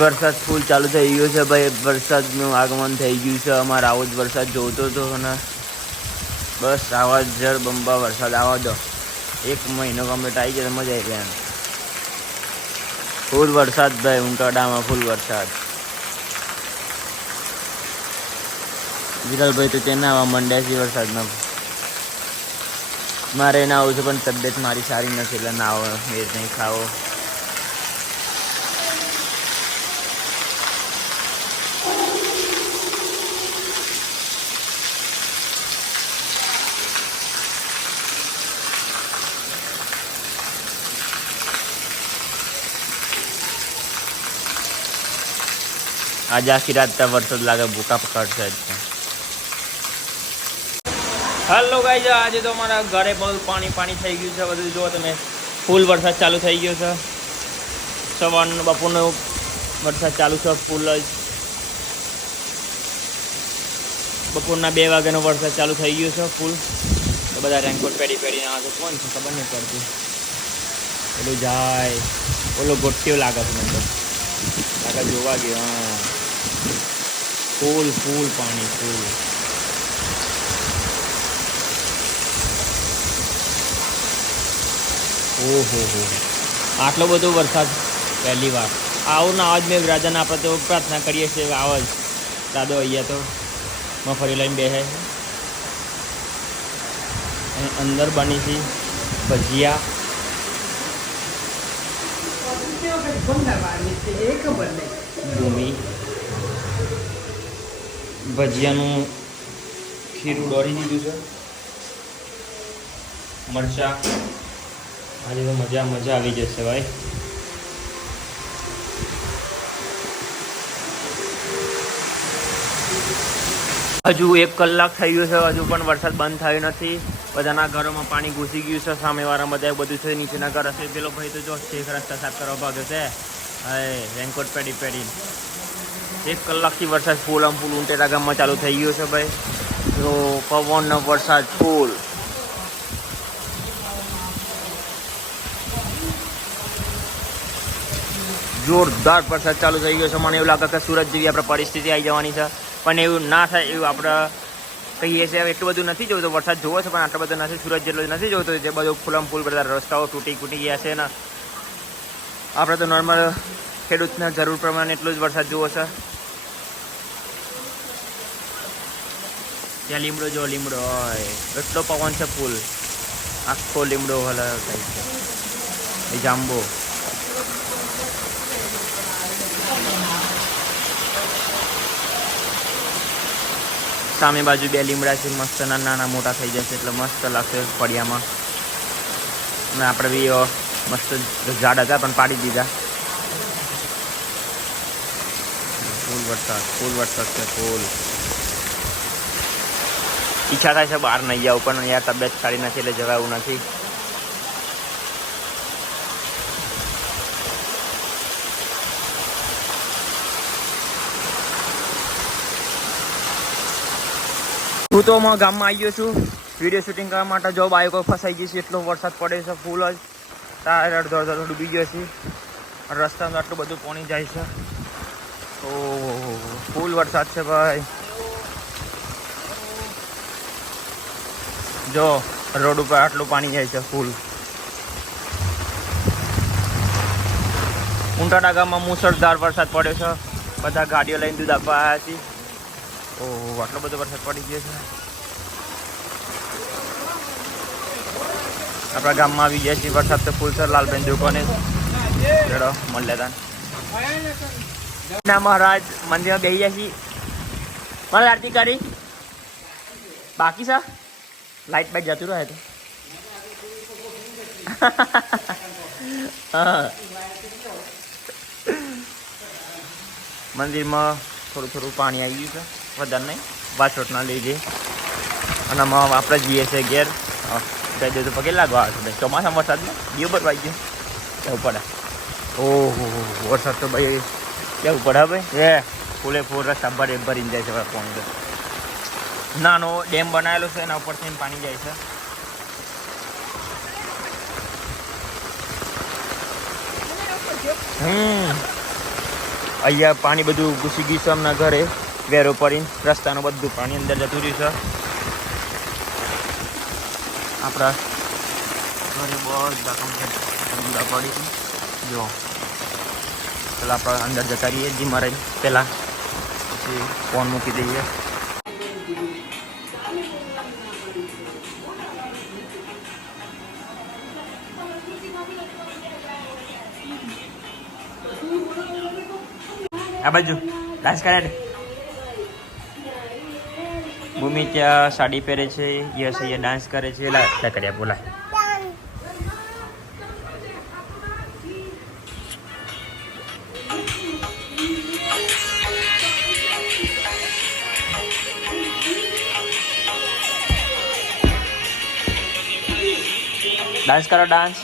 વરસાદ ફૂલ ચાલુ થઈ ગયો છે ભાઈ. વરસાદનું આગમન થઈ ગયું છે. અમારે આવો જ વરસાદ જોતો હતો અને બસ આવા જળ બંબા વરસાદ આવવા દો. 1 મહિનો કમ્પ્લીટ આવી જાય તો મજા આવી જાય. ફૂલ વરસાદ ભાઈ, ઉંટાડામાં ફૂલ વરસાદ. વિરલભાઈ તો ત્યાં આવવા માંડ્યા છે વરસાદમાં. મારે ના આવું છે પણ તબિયત મારી સારી નથી એટલે ના આવો મેર નહીં ખાવો. આજે આખી રાત ત્યાં વરસાદ લાગે, ભૂકા પકડશે. હાલો ગાઈસ, આજે તો અમારા ઘરે બહુ પાણી થઈ ગયું છે બધું. જુઓ તમે, ફૂલ વરસાદ ચાલુ થઈ ગયો છે. સવારનો બપોરનો વરસાદ ચાલુ છે ફૂલ જ. બપોરના 2 વાગ્યાનો વરસાદ ચાલુ થઈ ગયો છે ફૂલ. તો બધા રેનકોટ પહેરીને આવે છે. કોણ છે ખબર નહીં પડતી. પેલું જાય ઓલો ગોટ્યો લાગે છે મને લાગે જોવા ગયો. હા, ફૂલ પાણી ફૂલ. ઓહો હો, આટલો બધો વરસાદ પહેલી વાર. આવું ના આવાજ મેઘરાજાને આપણે તો પ્રાર્થના કરીએ છીએ આવાજ. દાદો અહીંયા તો મફરી લઈને બેસે છે. અને અંદર બની છે ભજીયા. ભૂમિ ભજીયાનું ખીરું દોરી દીધું છે. મરચા. આજે તો મજા આવી જશે ભાઈ. હજુ 1 કલાક થઈ ગયું છે, હજુ પણ વરસાદ બંધ થયો નથી. બધાના ઘરોમાં પાણી ઘૂસી ગયું છે. સામેવાળા બધા બધું છે. નીચેના ઘર હશે. પેલો ભાઈ તો જો શેખ રસ્તા સાફ કરવા ભાગે છે. હા, રેનકોટ પહેરીને. 1 કલાકથી વરસાદ ફૂલ ઉંટેરા ગામમાં ચાલુ થઈ ગયો છે ભાઈ. તો પવનનો વરસાદ ફૂલ. જોરદાર વરસાદ ચાલુ થઈ ગયો છે. મને એવું લાગે કે સુરત જેવી આપણે પરિસ્થિતિ આવી જવાની છે, પણ એવું ના થાય એવું આપણે કહીએ છીએ. એટલું બધું નથી જોતું. વરસાદ જોવો છે પણ આટલો બધો નથી. સુરત જેટલો નથી જોતો. જે બધો ફૂલ બધા રસ્તાઓ તૂટી ગયા છે ને. આપણે તો નોર્મલ ખેડૂતના જરૂર પ્રમાણે એટલો જ વરસાદ જોવો છે. ત્યાં લીમડો જો લીમડો હોય એટલો પવન છે ફૂલ. આખો લીમડો હલાવ થાય છે. એ જાંબો. સામે બાજુ 2 લીમડા છે. મસ્ત નાના મોટા થઈ જશે એટલે મસ્ત લાગશે ફળિયામાં. અને આપણે બી મસ્ત ઝાડ હતા પણ પાડી દીધા. ફૂલ વરસાદ છે ફૂલ. ઈચ્છા થાય છે બહાર નહીં જાવ પણ યાર તબિયત સારી નથી એટલે જવાયું નથી. હું તો અમારા ગામમાં આવી ગયો છું વિડીયો શૂટિંગ કરવા માટે. જો બાઈકો ફસાઈ ગઈ છે, એટલો વરસાદ પડે છે ફૂલ જ. ટાયર અડધો ડૂબી ગયો છે. રસ્તામાં આટલું બધું પાણી જાય છે. ઓહો, ફૂલ વરસાદ છે ભાઈ. જો રોડ ઉપર આટલું પાણી જાય છે ફૂલ. ઉંટાડા ગામમાં મુસળધાર વરસાદ પડ્યો છે. બધા ગાડીઓ લઈને દૂધ આપવા આવ્યા છે. ઓહો, આટલો બધો વરસાદ પડી ગયો છે. આપણા ગામમાં આવી ગયા છે વરસાદ તો ફૂલ છે. લાલબેન દુકાને ચડો મળ્યા હતા. મહારાજ મંદિરમાં બેસી ગયા છીએ. મારે આરતી કરી બાકી છે. લાઈટ બાઈટ જતું રહે તો હા. મંદિરમાં થોડું પાણી આવી ગયું છે, વધારે નહીં. વાછોટના લીધે. અને આપણે જઈએ છીએ ઘેર. કહી દે તો પગે લાગવા આવે છે ચોમાસામાં વરસાદમાં દીવ ભરવાઈ ગયો કેવું પડે. ઓહો, વરસાદ તો ભાઈ કેવું પડે ભાઈ. ફૂલે રસ્તા ભરીને જાય છે પાણી. નાનો ડેમ બનાવેલો છે એના ઉપરથી પાણી જાય છે. અહીંયા પાણી બધું ઘૂસી ગયું છે અમના ઘરે વેરો પડીને રસ્તાનું બધું પાણી અંદર જતું રહ્યું છે આપણા ઘરે બધા કમ્પ્લેટ ગુડા પડી છે જો પેલા આપણે અંદર જતા રહીએ જી મારે પહેલાં પછી ફોન મૂકી દઈએ આ બાજુ ડાન્સ કરે ભૂમિ ત્યાં સાડી પહેરે છે યસ અહીંયા ડાન્સ કરે છે લા કર્યા બોલા ડાન્સ કરો ડાન્સ